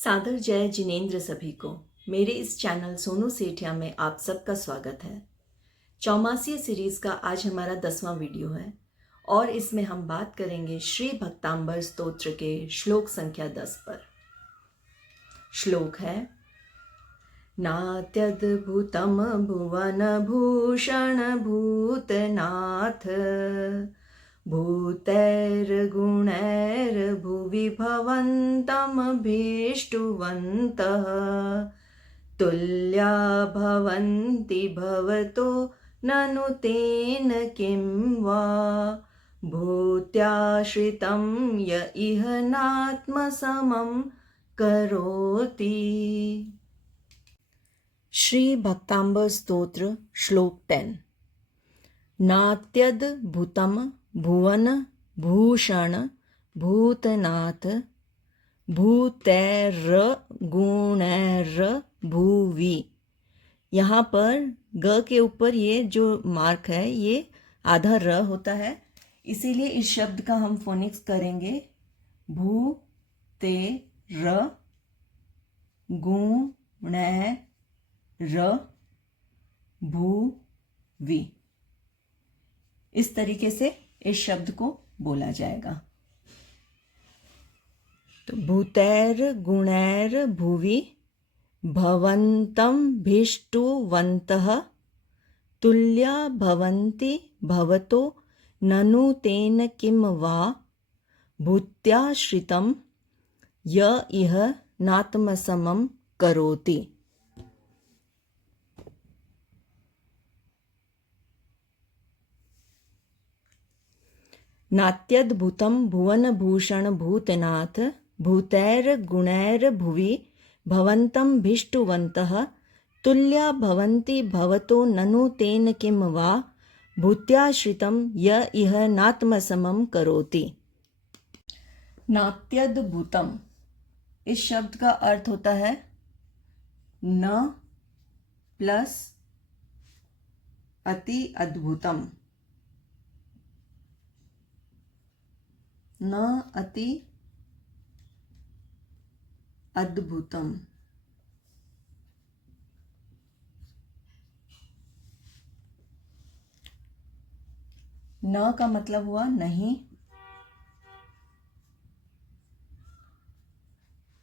सादर जय जिनेंद्र सभी को। मेरे इस चैनल सोनू सेठिया में आप सबका स्वागत है। चौमासीय सीरीज का आज हमारा 10वां वीडियो है और इसमें हम बात करेंगे श्री भक्तांबर स्तोत्र के श्लोक संख्या 10 पर। श्लोक है, नात्यद्भुतम भुवन भूषण भूतनाथ भूतैर्गुणैर्भुवि भवन्तमभीष्टुवन्तः तुल्या भवन्ति भवतो ननु तेन किं वा भूत्याश्रितं य इह नात्मसमं करोति। श्री भक्तांबर स्तोत्र श्लोक 10। नात्यद्भुतम भुवन भूषण भूतनाथ भूतैर्गुणैर्भुवि। यहाँ पर ग के ऊपर ये जो मार्क है ये आधा र होता है, इसीलिए इस शब्द का हम फोनिक्स करेंगे भू ते र गुणै र भू वी। इस तरीके से इस शब्द को बोला जाएगा। तो भूतैर गुणैर भुवि भवन्तं भीष्टुवन्तः तुल्या भवन्ति भवतो ननु तेन किं वा भूत्याश्रितं य इह नात्मसमं करोति। नात्यद्भुतं भुवनभूषण भूतनाथ भूतैर्गुणैर्भुवि भवन्तं भीष्टुवन्तः तुल्या भवन्ति भवतो ननु तेन किं वा भूत्याश्रितं य इह नात्मसमं करोति। नात्यद्भुतम इस शब्द का अर्थ होता है न प्लस अति अद्भुतम। न अति अद्भुतम। न का मतलब हुआ नहीं,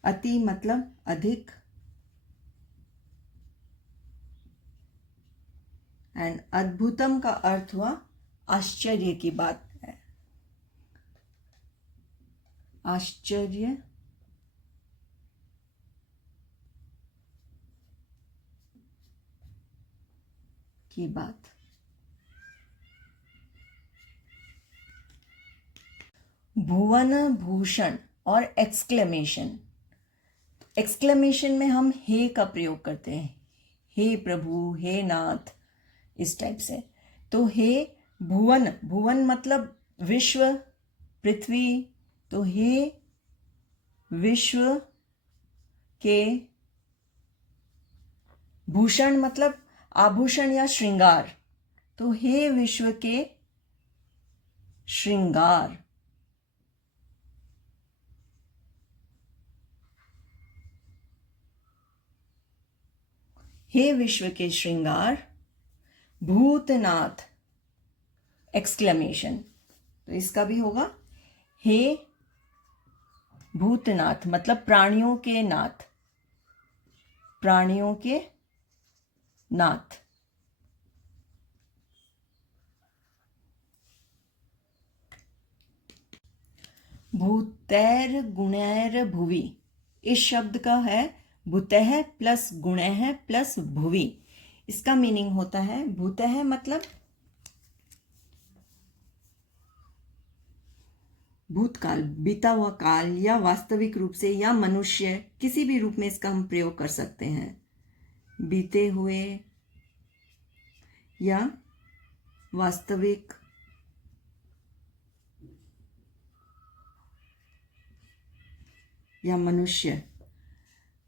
अति मतलब अधिक, एंड अद्भुतम का अर्थ हुआ आश्चर्य की बात है। आश्चर्य की बात। भुवन भूषण और एक्सक्लेमेशन। एक्सक्लेमेशन में हम हे का प्रयोग करते हैं, हे प्रभु, हे नाथ, इस टाइप से। तो हे भुवन, भुवन मतलब विश्व, पृथ्वी। तो हे विश्व के भूषण मतलब आभूषण या श्रृंगार। तो हे विश्व के श्रृंगार। हे विश्व के श्रृंगार भूतनाथ एक्सक्लेमेशन। तो इसका भी होगा हे भूतनाथ मतलब प्राणियों के नाथ, प्राणियों के नाथ। भूतैर गुणैर भुवि इस शब्द का है भूतः प्लस गुणः प्लस भुवि। इसका मीनिंग होता है भूतः मतलब भूतकाल, बीता हुआ काल, या वास्तविक रूप से या मनुष्य, किसी भी रूप में इसका हम प्रयोग कर सकते हैं। बीते हुए या वास्तविक, या मनुष्य।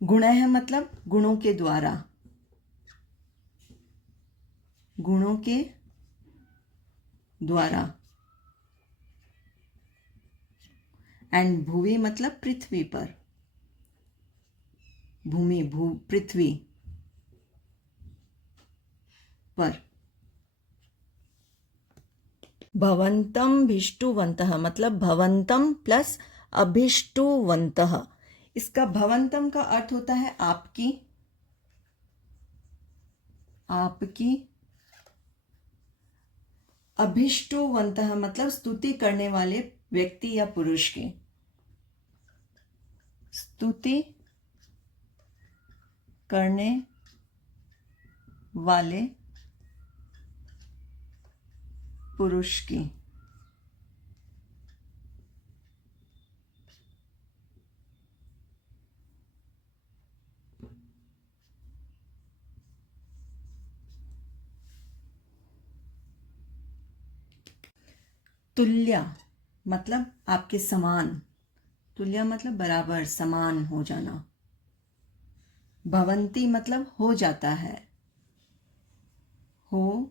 गुणः मतलब गुणों के द्वारा, गुणों के द्वारा। एंड भुवि मतलब पृथ्वी पर। भूमि पृथ्वी पर। भवंतम भिष्टुवंतः मतलब भवंतम प्लस अभिष्टुवंतः। इसका भवंतम का अर्थ होता है आपकी, आपकी। अभिष्टुवंतः मतलब स्तुति करने वाले व्यक्ति या पुरुष की, स्तुति करने वाले पुरुष की। तुल्य मतलब आपके समान, तुल्य मतलब बराबर, समान हो जाना। भवंती मतलब हो जाता है, हो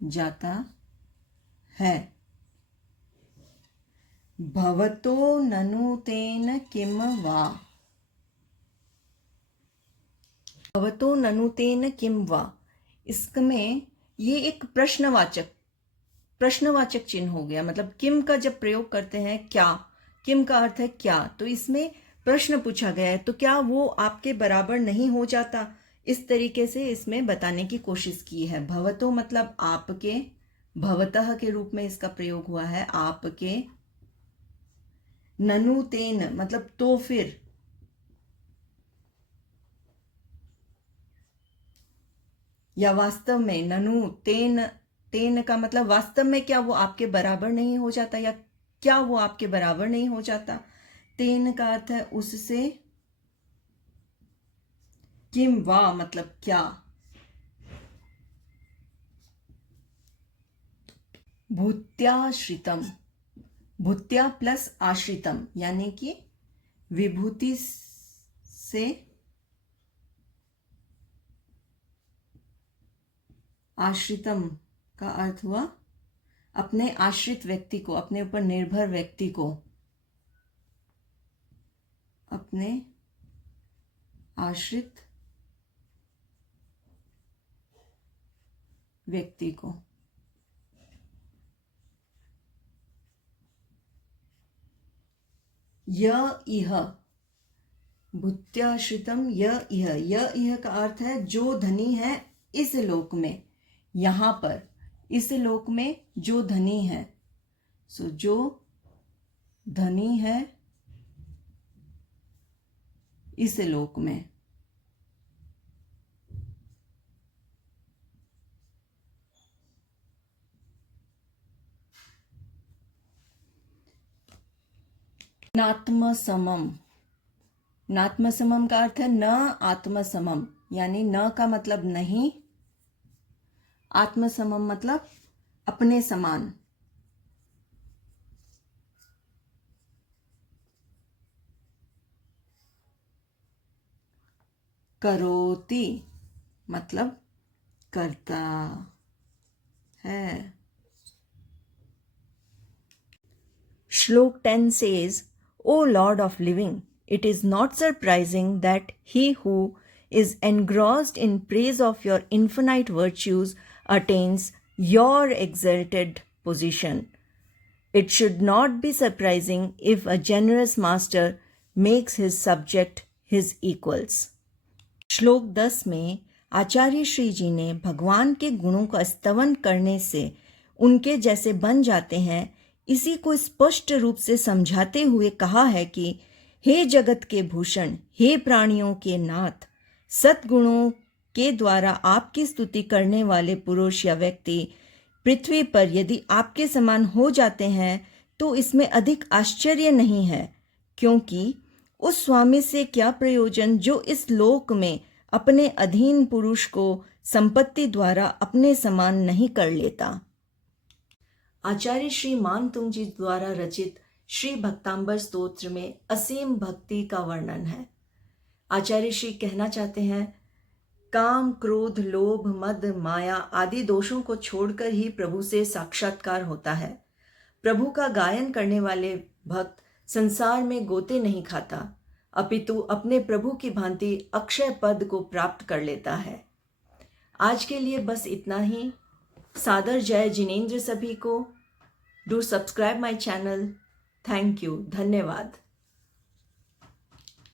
जाता है। भवतो ननु तेन किम वा, भवतो ननु तेन किम वा, इसमें ये एक प्रश्नवाचक चिन्ह हो गया। मतलब किम का जब प्रयोग करते हैं, क्या, किम का अर्थ है क्या, तो इसमें प्रश्न पूछा गया है, तो क्या वो आपके बराबर नहीं हो जाता, इस तरीके से इसमें बताने की कोशिश की है। भवतो मतलब आपके, भवतः के रूप में इसका प्रयोग हुआ है, आपके। ननु तेन मतलब तो फिर, या वास्तव में। ननु तेन, तेन का मतलब वास्तव में क्या वो आपके बराबर नहीं हो जाता, या क्या वो आपके बराबर नहीं हो जाता। तेन का अर्थ है उससे। किम वा मतलब क्या। भूत्याश्रितम, भूत्या प्लस आश्रितम यानी कि विभूति से आश्रितम का अर्थ हुआ अपने आश्रित व्यक्ति को, अपने ऊपर निर्भर व्यक्ति को, अपने आश्रित व्यक्ति को। य इह, भूत्याश्रितम य इह का अर्थ है जो धनी है इस लोक में, यहां पर, इस लोक में जो धनी है। सो जो धनी है इस लोक में। नात्मसमम, नात्मसमम का अर्थ है न आत्मसमम, यानी न का मतलब नहीं, आत्मसमम मतलब अपने समान। करोति मतलब करता है। श्लोक 10 says, O Lord of living, it is not surprising that he who is engrossed in praise of your infinite virtues attains your exalted position. It should not be surprising if a generous master makes his subject his equals. श्लोक 10 में आचार्य श्री जी ने भगवान के गुणों का स्तवन करने से उनके जैसे बन जाते हैं, इसी को स्पष्ट रूप से समझाते हुए कहा है कि हे जगत के भूषण, हे प्राणियों के नाथ, सद्गुणों के द्वारा आपकी स्तुति करने वाले पुरुष या व्यक्ति पृथ्वी पर यदि आपके समान हो जाते हैं तो इसमें अधिक आश्चर्य नहीं है, क्योंकि उस स्वामी से क्या प्रयोजन जो इस लोक में अपने अधीन पुरुष को संपत्ति द्वारा अपने समान नहीं कर लेता। आचार्य श्री मानतुंग जी द्वारा रचित श्री भक्तांबर स्तोत्र में असीम भक्ति का वर्णन है। आचार्य श्री कहना चाहते हैं, काम, क्रोध, लोभ, मद, माया आदि दोषों को छोड़कर ही प्रभु से साक्षात्कार होता है। प्रभु का गायन करने वाले भक्त संसार में गोते नहीं खाता, अपितु अपने प्रभु की भांति अक्षय पद को प्राप्त कर लेता है। आज के लिए बस इतना ही। सादर जय जिनेंद्र सभी को। Do subscribe my channel. Thank you. धन्यवाद।